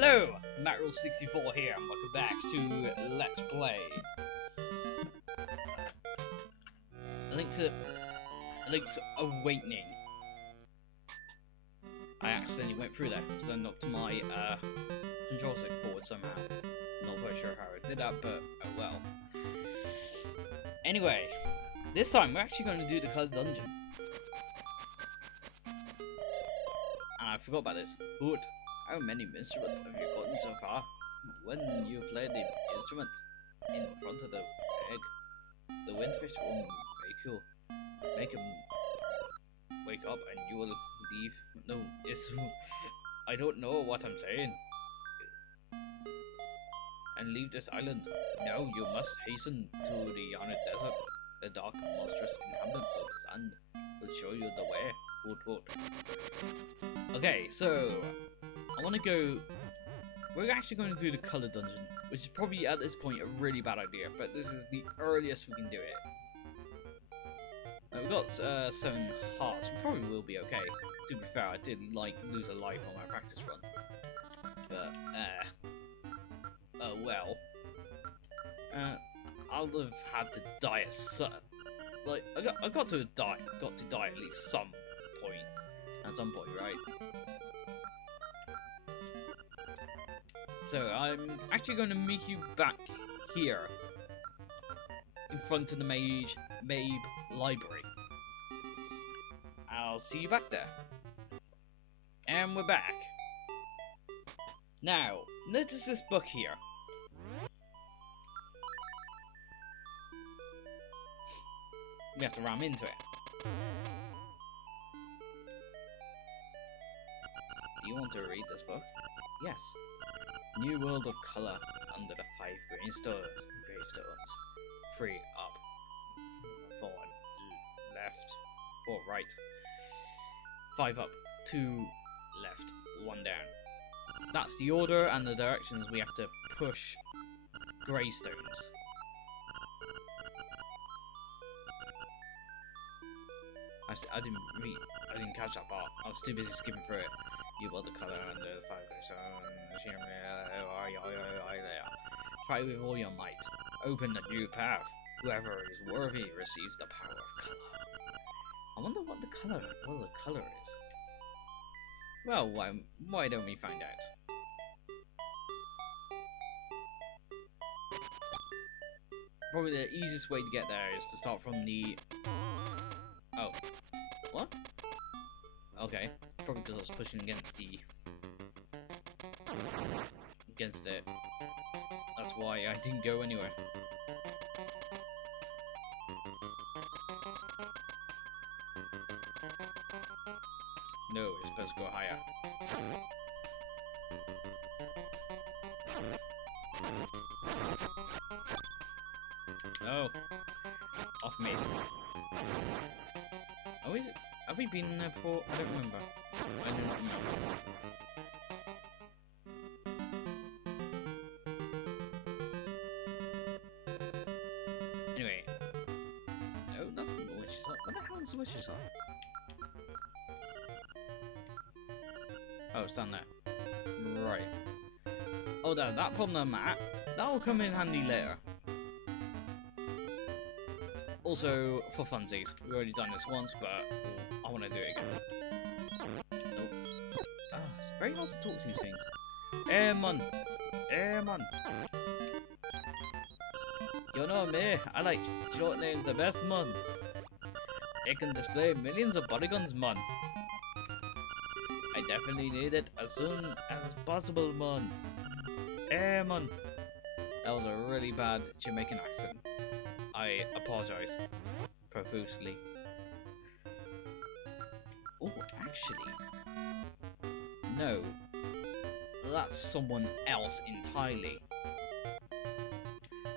Hello, Matrol64 here, and welcome back to Let's Play Link's Awakening. I accidentally went through there because I knocked my control stick forward somehow. Not quite sure how I did that, but oh well. Anyway, this time we're actually going to do the colored dungeon. And I forgot about this. Hood. How many instruments have you gotten so far? When you play the instruments in front of the egg, the windfish will make him wake up and you will leave. No, it's I don't know what I'm saying. And leave this island. No, you must hasten to the honest desert. The dark, monstrous inhabitants of the sand will show you the way. Woot woot. Okay, so I want to go. We're actually going to do the color dungeon, which is probably at this point a really bad idea, but this is the earliest we can do it. Now we've got 7 hearts. We probably will be okay. To be fair, I did lose a life on my practice run, but oh well. I'll have had to die at I got to die at least at some point, right? So I'm actually going to meet you back here in front of the Mabe library. I'll see you back there. And we're back. Now, notice this book here. We have to ram into it. Do you want to read this book? Yes. New world of color under the 5 gravestones. 3 up, 4 left, 4 right, 5 up, 2 left, 1 down. That's the order and the directions we have to push gravestones. I didn't catch that part. I was too busy skipping through it. You will the color under the 5 gravestones. Fight with all your might. Open the new path. Whoever is worthy receives the power of color. I wonder what the color is. Well, why don't we find out? Probably the easiest way to get there is to start from the... Oh. What? Okay. Probably because I was pushing against it. That's why I didn't go anywhere. No, it's supposed to go higher. Oh, off me. Have we been in there before? I don't remember. I do not remember. Anyway. No, that's not the witch's hut. What the hell is the witch's hut? Oh, it's down there. Right. Oh, that problem on the map. That'll come in handy later. Also, for funsies. We've already done this once, but I want to do it again. Nope. Oh, it's very hard to talk to these things. Airman! Airman! You know me, I like short names the best, man. They can display millions of bodyguns, man. I definitely need it as soon as possible, man. Airman! That was a really bad Jamaican accent. I apologize profusely. Oh, actually, no, that's someone else entirely.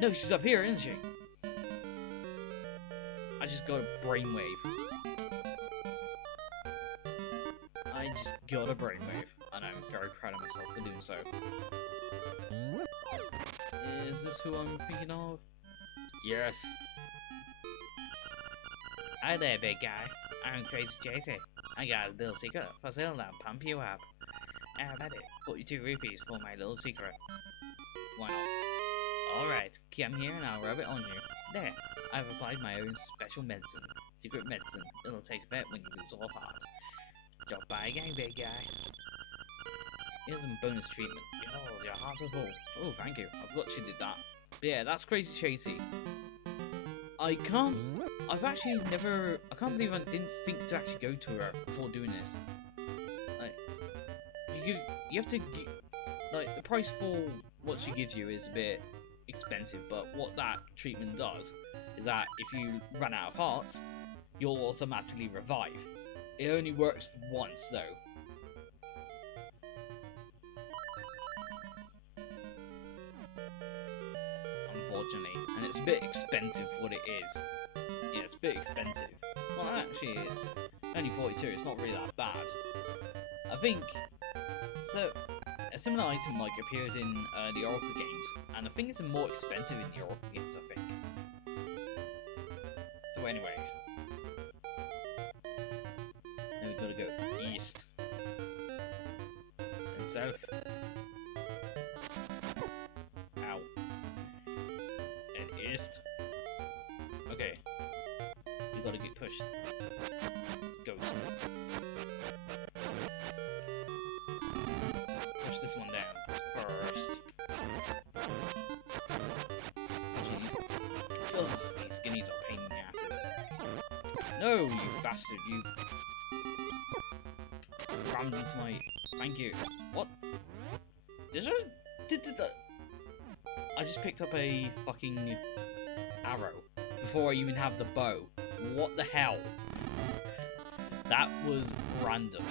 No, she's up here, isn't she? I just got a brainwave. I just got a brainwave, and I'm very proud of myself for doing so. Is this who I'm thinking of? Yes. Hi there, big guy. I'm Crazy Jason. I got a little secret for Zelda and pump you up. How about it? 42 rupees for my little secret. Why not? Alright, come here and I'll rub it on you. There, I've applied my own special medicine. Secret medicine. It'll take effect when you lose all heart. Drop by again, big guy. Here's some bonus treatment. Oh, your hearts are full. Oh, thank you. I forgot she did that. But yeah, that's Crazy Chasey. I've actually never... I can't believe I didn't think to actually go to her before doing this. Like, you have to... Like, the price for what she gives you is a bit expensive, but what that treatment does is that if you run out of hearts, you'll automatically revive. It only works once, though. Unfortunately, and it's a bit expensive for what it is. Yeah, it's a bit expensive. Well, actually, it's only 42. It's not really that bad. I think so. A similar item like appeared in the Oracle games, and I think it's more expensive in the Oracle games. I think. So anyway, then we gotta go east and south. Ow. And east. Okay. We gotta get pushed. Ghost. Push this one down first. Jeez. Ugh, these guineas are pain in the asses. No, you bastard, you rammed into my... Thank you. What? I just picked up a fucking arrow before I even have the bow. What the hell? That was random.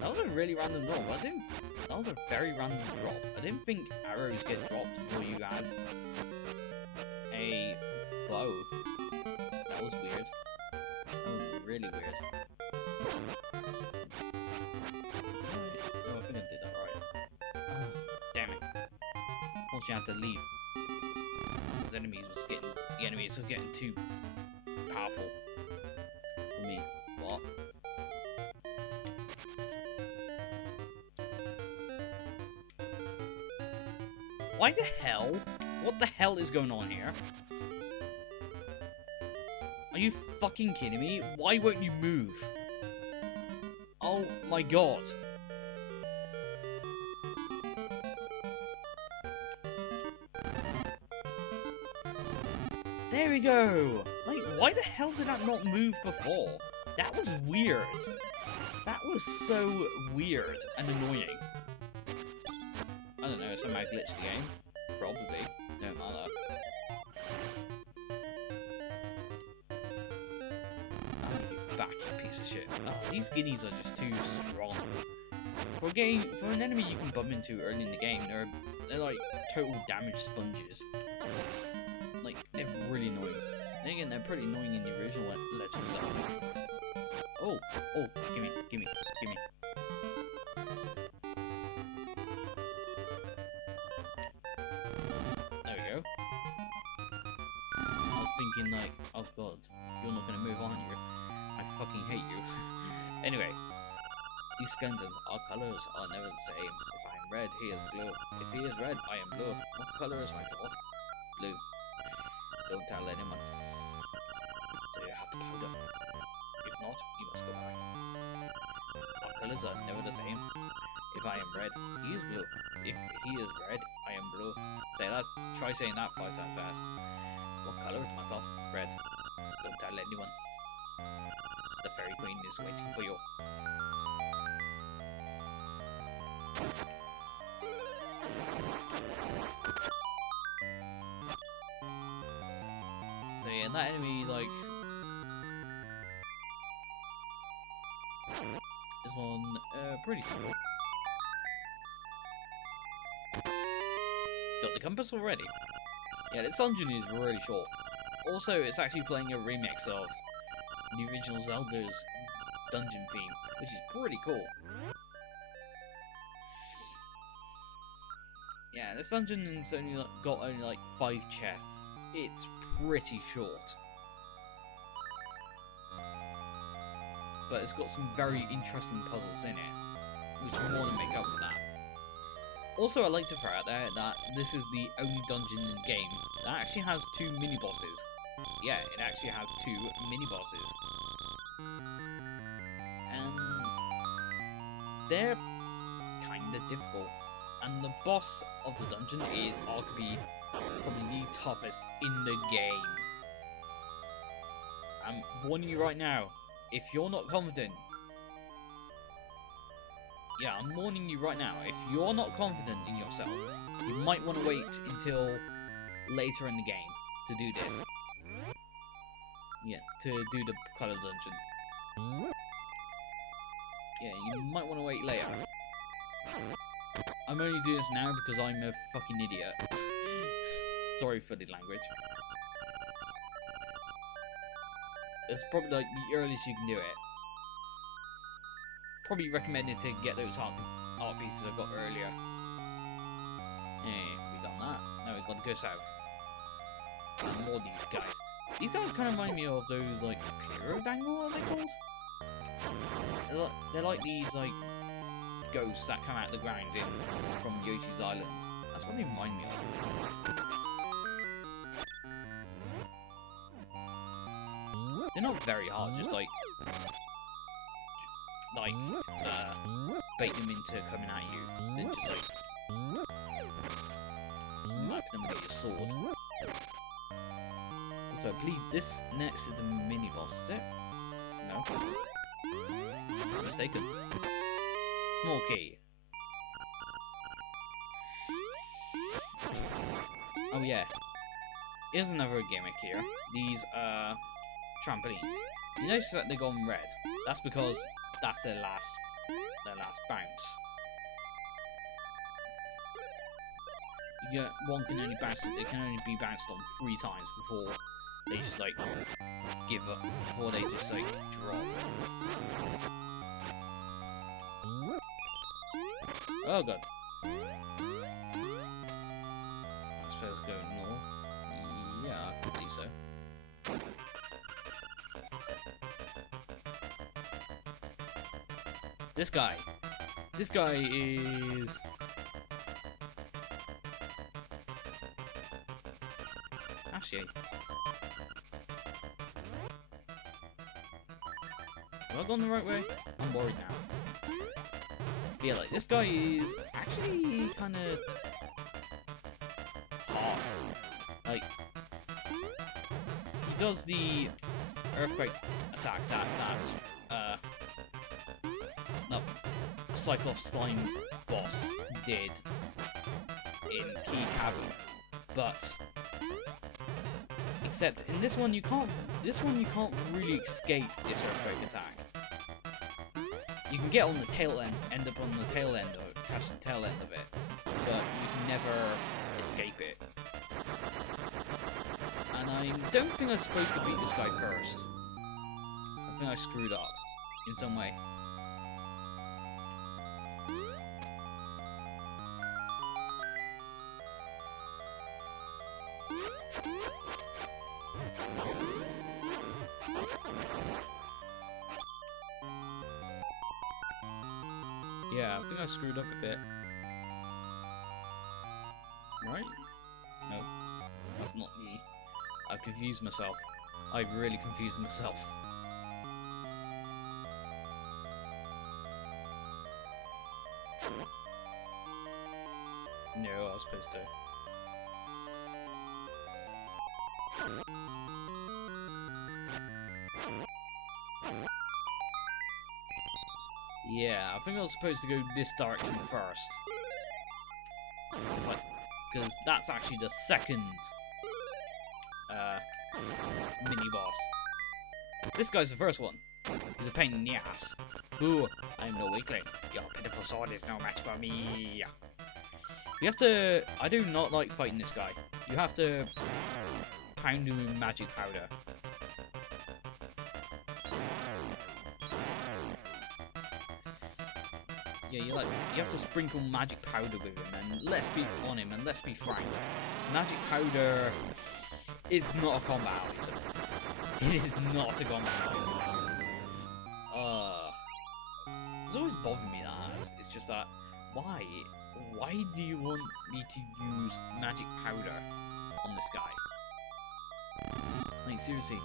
That was a really random drop. That was a very random drop. I didn't think arrows get dropped before you had a bow. That was weird. That was really weird. No, I think I did that right. Oh, damn it. Unfortunately, I had to leave. Because the enemies were getting too powerful for me. What? Why the hell? What the hell is going on here? Are you fucking kidding me? Why won't you move? Oh my god. There we go! Like, why the hell did that not move before? That was weird. That was so weird and annoying. I don't know, somehow glitched the game. Probably. Don't matter. Oh, you back, you piece of shit. Oh, these guineas are just too strong. For an enemy you can bump into early in the game, they're like total damage sponges. Like, they're really annoying. Then again, they're pretty annoying in the original Legend of Zelda. Oh, gimme. There we go. I was thinking like, oh god, you're not gonna move on, you. I fucking hate you. Anyway, these skeletons, our colors are never the same. If I am red, he is blue. If he is red, I am blue. What color is my cloth? Blue. Don't tell anyone. So you have to powder. If not, you must go back. Our colors are never the same. If I am red, he is blue. If he is red, I am blue. Say that. Try saying that 5 times fast. What color is my cloth? Red. Don't tell anyone. The fairy queen is waiting for you. So yeah, that enemy, like, is one pretty simple. Got the compass already. Yeah, this dungeon is really short. Also, it's actually playing a remix of the original Zelda's dungeon theme, which is pretty cool. Yeah, this dungeon's only got like 5 chests. It's pretty short, but it's got some very interesting puzzles in it, which more than make up for that. Also, I'd like to throw out there that this is the only dungeon in the game that actually has 2 mini-bosses. Yeah, it actually has 2 mini-bosses. And they're kinda difficult. And the boss of the dungeon is arguably probably the toughest in the game. I'm warning you right now, if you're not confident, yeah, I'm warning you right now, if you're not confident in yourself, you might want to wait until later in the game to do this. Yeah, to do the color dungeon. Yeah, you might want to wait later. I'm only doing this now because I'm a fucking idiot. Sorry for the language. It's probably like the earliest you can do it. Probably recommended to get those art pieces I got earlier. Yeah, we done that. Now we gotta go south. And more of these guys. These guys kind of remind me of those like Pyrodangle, are they called? They're like these like ghosts that come out of the ground from Yoshi's Island. That's what they remind me of. They're not very hard, just like bait them into coming at you, then just like smack them with your sword. So I believe this next is a mini boss, is it? No. I'm mistaken. Small key. Oh yeah. Here's another gimmick here. These trampolines. You notice that they go on red. That's because that's their last bounce. One can only bounce. It can only be bounced on 3 times before they just like give up. Before they just like drop. Oh god. I suppose go north. Yeah, I believe so. This guy is actually. Have I gone the right way? I'm worried now. Yeah, like this guy is actually kind of hard. Like he does the earthquake attack that Cyclops Slime boss did in Key Cavern, but except in this one you can't really escape this earthquake attack. You can get on the tail end up on the tail end of it, catch the tail end of it, but you can never escape it. And I don't think I'm supposed to beat this guy first. I think I screwed up in some way. Yeah, I think I screwed up a bit. Right? No. That's not me. I've confused myself. I've really confused myself. No, I was supposed to. Yeah, I think I was supposed to go this direction first. Because that's actually the second mini-boss. This guy's the first one. He's a pain in the ass. Ooh, I'm no weakling. Your pitiful sword is no match for me. You have to... I do not like fighting this guy. You have to pound him with magic powder. Yeah, you have to sprinkle magic powder with him, and let's be frank. Magic powder is not a combat item. It is not a combat item. It's always bothered me that boss. It's just that, why? Why do you want me to use magic powder on this guy? Like, seriously.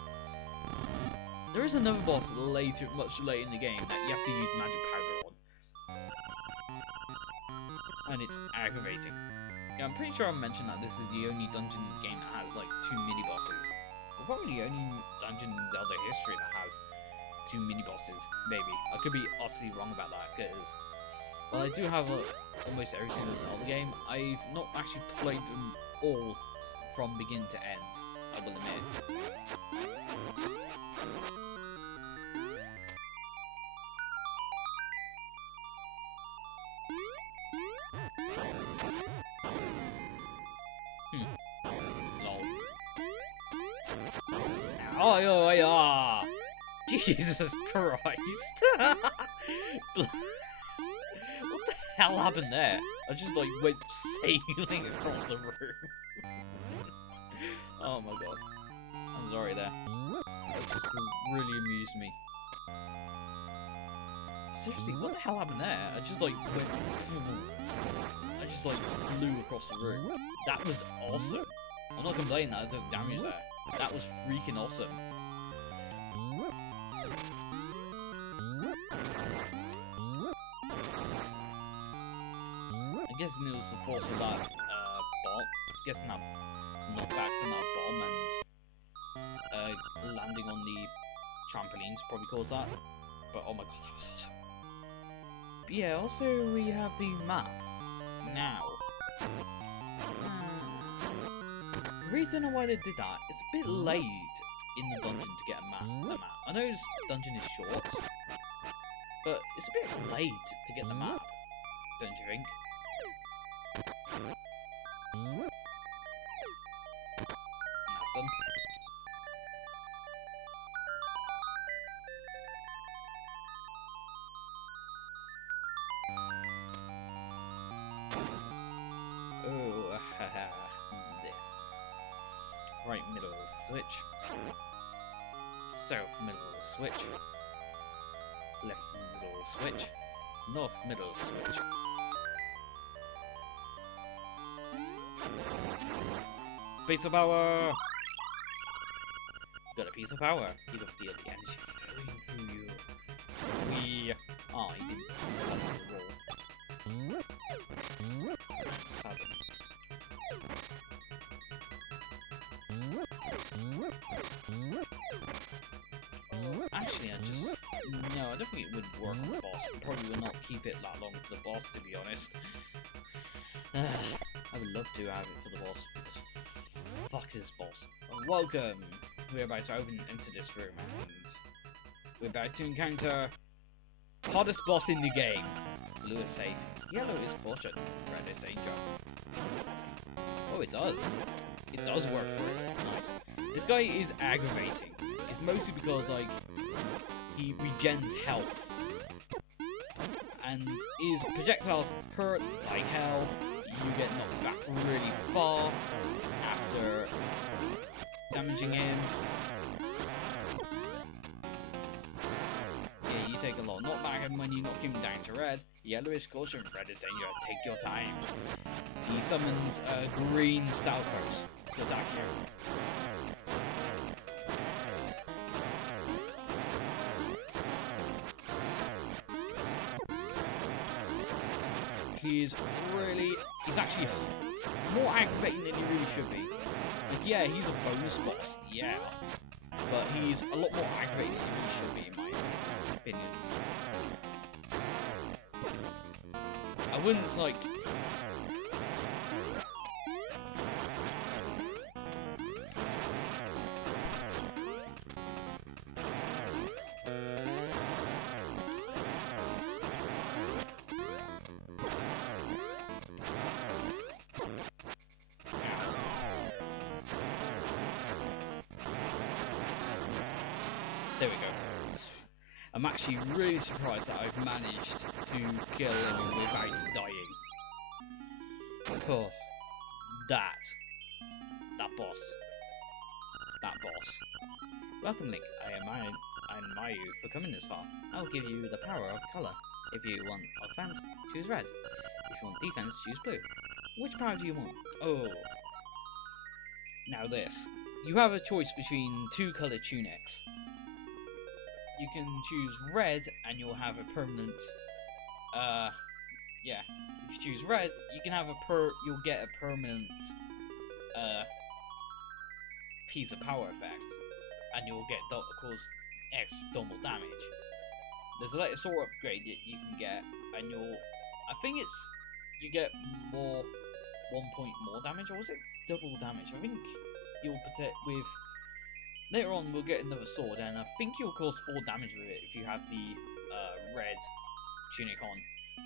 There is another boss later, much later in the game, that you have to use magic powder on. And it's aggravating. Yeah, I'm pretty sure I mentioned that this is the only dungeon in the game that has, like, 2 mini-bosses. Or probably the only dungeon in Zelda history that has 2 mini-bosses, maybe. I could be utterly wrong about that, because, well, I do have almost every single Zelda game. I've not actually played them all from beginning to end, I will admit. Lol. Oh, Jesus Christ! What the hell happened there? I just like went sailing across the room. Oh my god. I'm sorry there. That just really amused me. Seriously, what the hell happened there? I just like went. I just like flew across the room. That was awesome. I'm not complaining that I took damage there. That was freaking awesome. I'm guessing it was the force of that bomb. Guessing that knockback from that bomb and landing on the trampolines probably caused that. But oh my god, that was awesome. But yeah, also we have the map now. I really don't know why they did that. It's a bit late in the dungeon to get a map. I know this dungeon is short, but it's a bit late to get the map, don't you think? And that's done. Oh, haha, this. Right middle switch. South middle switch. Left middle switch. North middle switch. Piece of power! Got a piece of power. You can feel the energy flowing through you. Oh, you didn't want to roll. Sadly. Actually, no, I don't think it would work on the boss. It probably would not keep it that long for the boss, to be honest. I would love to have it for the boss, because fuck this boss. Welcome! We're about to enter this room, and we're about to encounter hottest boss in the game. Blue is safe, yellow is caution, red is danger. Oh, it does. It does work for it. Nice. This guy is aggravating. It's mostly because, like, he regens health. And his projectiles hurt like hell. You get knocked back really far after damaging him. Yeah, you take a lot of knockback, and when you knock him down to red, yellow is caution, red is danger, take your time. He summons green Stalfos to attack you. He's actually more aggravating than he really should be. Like, yeah, he's a bonus boss, yeah, but he's a lot more aggravating than he should be, in my opinion. I wouldn't, like... There we go. I'm actually really surprised that I've managed to kill him without dying. Oh, that boss. That boss. Welcome, Link. I admire you for coming this far. I'll give you the power of colour. If you want offense, choose red. If you want defense, choose blue. Which power do you want? Oh. Now this. You have a choice between two colored tunics. You can choose red and you'll have a permanent yeah. If you choose red, you can have you'll get a permanent piece of power effect. And you'll get cause extra double damage. There's a later sword upgrade that you can get, and I think it's you get more 1 point more damage, or is it double damage? I think you'll protect with later on we'll get another sword, and I think you'll cause 4 damage with it if you have the red tunic on.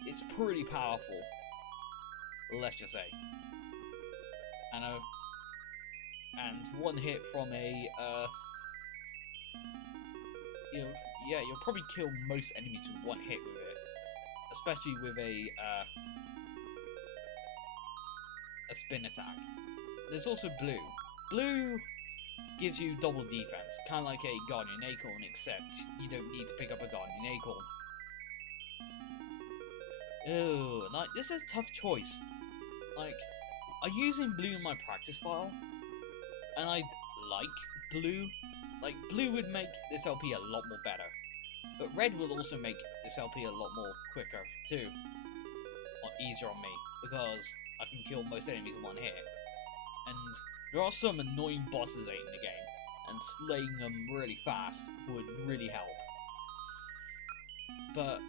It's pretty powerful, let's just say. And one hit from a you'll probably kill most enemies with one hit with it, especially with a spin attack. There's also blue. Blue gives you double defense, kind of like a Guardian Acorn, except you don't need to pick up a Guardian Acorn. Ugh, like this is a tough choice. Like, I'm using blue in my practice file, and I like blue. Like, blue would make this LP a lot more better. But red will also make this LP a lot more quicker, too. Or easier on me, because I can kill most enemies in one hit. And there are some annoying bosses in the game, and slaying them really fast would really help. But,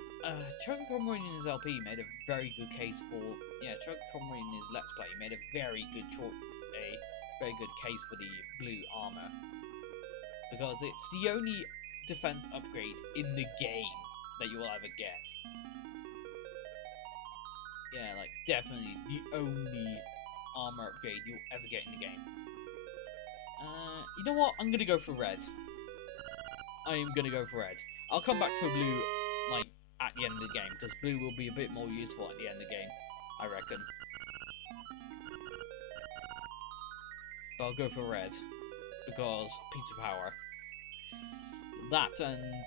Chococomo in his LP made a very good case for... Yeah, Chococomo in his Let's Play made a very good case for the blue armor. Because it's the only defense upgrade in the game that you will ever get. Yeah, like, definitely the only armor upgrade you'll ever get in the game. You know what? I'm gonna go for red. I am gonna go for red. I'll come back for blue, like, at the end of the game, because blue will be a bit more useful at the end of the game, I reckon. But I'll go for red, because pizza power. That and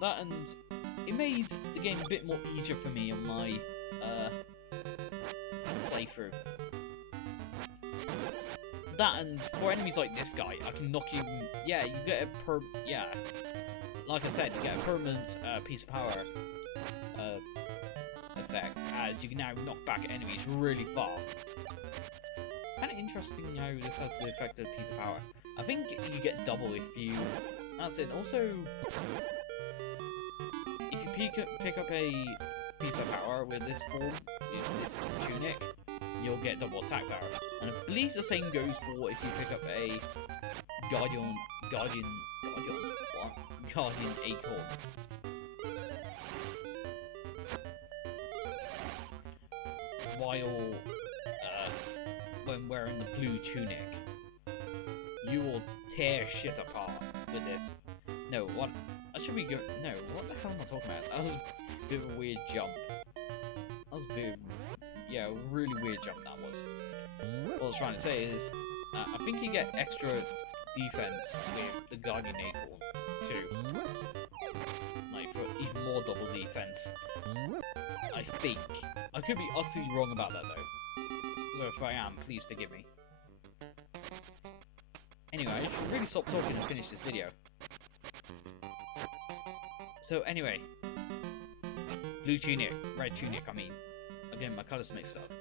that and it made the game a bit more easier for me on my playthrough. That and for enemies like this guy, I can knock you. Yeah, you get a like I said, you get a permanent piece of power effect, as you can now knock back enemies really far. Kind of interesting how this has the effect of piece of power. I think you get double if you... That's it. Also, if you pick up a piece of power with this form, this tunic, you'll get double attack power. And I believe the same goes for if you pick up a Guardian Acorn. While when wearing the blue tunic, you will tear shit apart with this. No, what? I should be go. No, what the hell am I talking about? That was a bit of a weird jump. That was a bit, yeah, a really weird jump that was. What I was trying to say is, I think you get extra defense with the Guardian Acorn too. Like for even more double defense. I think. I could be utterly wrong about that though. So if I am, please forgive me. Anyway, I should really stop talking and finish this video. So anyway, blue tunic, red tunic, I mean. I'm getting my colours mixed up.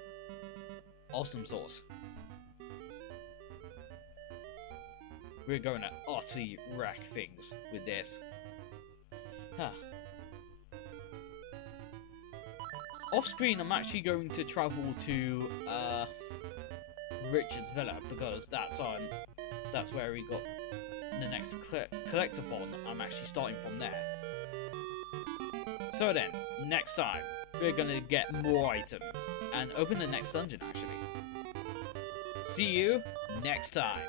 Awesome sauce. We're going to utterly wreck things with this. Huh. Off screen, I'm actually going to travel to Richard's villa, because that's where we got the next collectathon. I'm actually starting from there. So then, next time, we're gonna get more items and open the next dungeon, actually. See you next time.